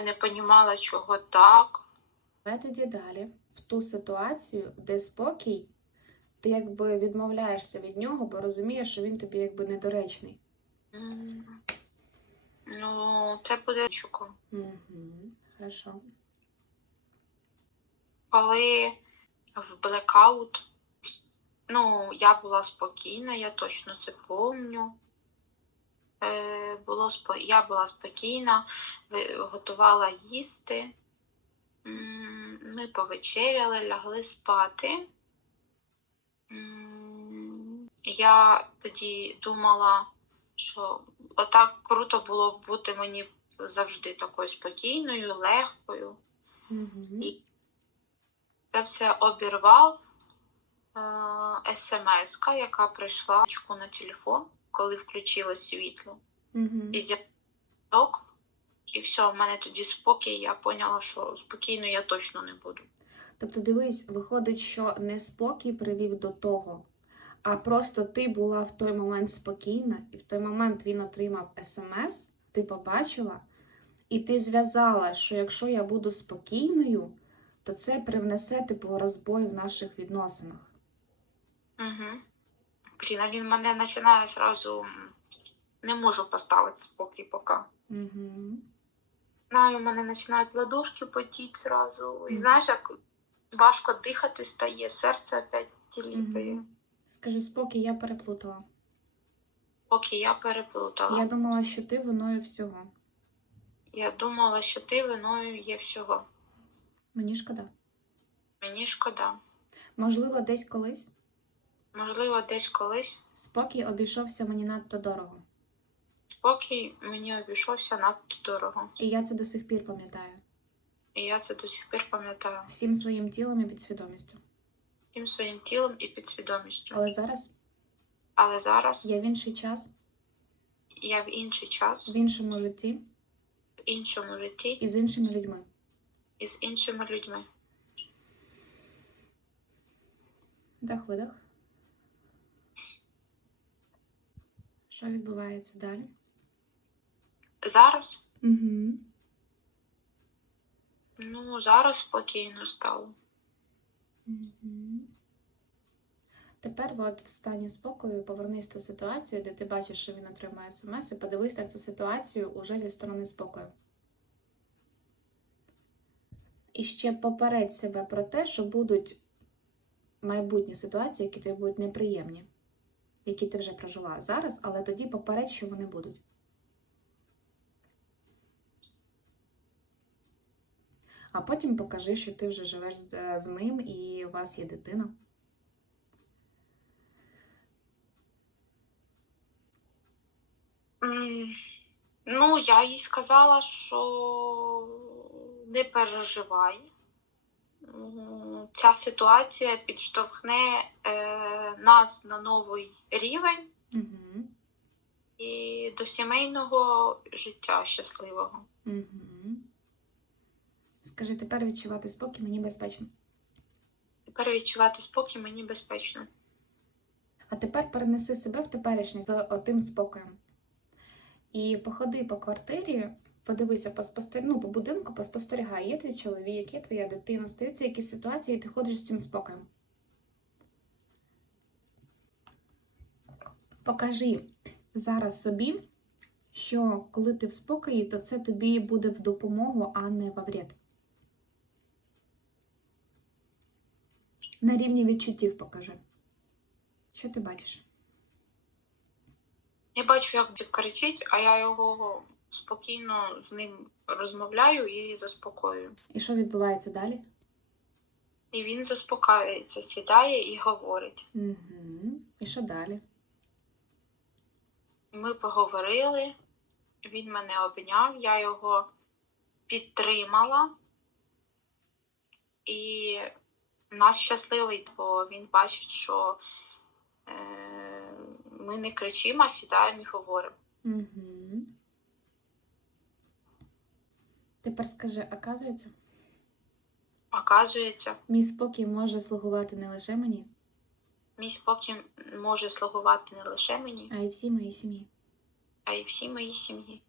Я не розуміла, чого так. Давай тоді далі. В ту ситуацію, де спокій, ти якби відмовляєшся від нього, бо розумієш, що він тобі якби недоречний. М, Ну, це буде чуком. Угу. Хорошо. Коли в блекаут, ну, я була спокійна, я точно це помню. Е, було спо... Я була спокійна, готувала їсти. Ми повечеряли, лягли спати. Я тоді думала, що отак круто було б бути мені завжди такою спокійною, легкою. Угу. І це все обірвав е, смс, яка прийшла на телефон, коли включила світло. Угу. І зв'язок. І все, в мене тоді спокій, я поняла, що спокійно я точно не буду. Тобто, дивись, виходить, що не спокій привів до того, а просто ти була в той момент спокійна, і в той момент він отримав смс, ти побачила, і ти зв'язала, що якщо я буду спокійною, то це привнесе типу розбой в наших відносинах. Угу. Блін, а він мене починає зразу. Не можу поставити спокій поки. Угу. Знаю, в мене починають ладошки потіти зразу. І знаєш, як важко дихати стає, серце опять тіліпає. Мгм. Скажи, спокій, я переплутала. Поки я переплутала. Я думала, що ти виною всього. Я думала, що ти виною є всього. Мені шкода. Мені шкода. Можливо, десь колись Можливо, десь колись спокій обійшовся мені надто дорого. спокій мені обійшовся надто дорого. І я це до сих пір пам'ятаю. І я це до сих пір пам'ятаю Всім своїм тілом і підсвідомістю. всім своїм тілом і підсвідомістю. Але зараз Але зараз я в інший час, я в інший час, в іншому житті в іншому житті і з іншими людьми. і з іншими людьми. Вдох, видох. Що відбувається далі? Зараз, Угу. ну зараз спокійно стало. Угу. Тепер от в стані спокою повернись ту ситуацію, де ти бачиш, що він отримає смс, і подивись на цю ситуацію уже зі сторони спокою. І ще попередь себе про те, що будуть майбутні ситуації, які тобі будуть неприємні, які ти вже прожила зараз, але тоді попередь, що вони будуть. А потім покажи, що ти вже живеш з, з ним і у вас є дитина. Ну, я їй сказала, що не переживай. Ця ситуація підштовхне е, нас на новий рівень Угу. і до сімейного життя щасливого. Угу. Скажи, тепер відчувати спокій мені безпечно. Тепер відчувати спокій мені безпечно. А тепер перенеси себе в теперішнє з отим спокоєм. І походи по квартирі, подивися поспостер... ну, по будинку, поспостерігай, є твій чоловік, є твоя дитина, стаються якісь ситуації, і ти ходиш з цим спокоєм. Покажи зараз собі, що коли ти в спокої, то це тобі буде в допомогу, а не во вред. На рівні відчуттів покажи. Що ти бачиш? Я бачу, як він кричить, а я його спокійно з ним розмовляю і заспокоюю. І що відбувається далі? І він заспокаюється, сідає і говорить. Угу. І що далі? Ми поговорили, він мене обняв, я його підтримала. І нас щасливий, бо він бачить, що е, ми не кричимо, а сідаємо і говоримо. Угу. Тепер скажи, оказується, Оказується, мій спокій може слугувати не лише мені, мій спокій може слугувати не лише мені, а й всій моїй сім'ї. а й всій моїй сім'ї.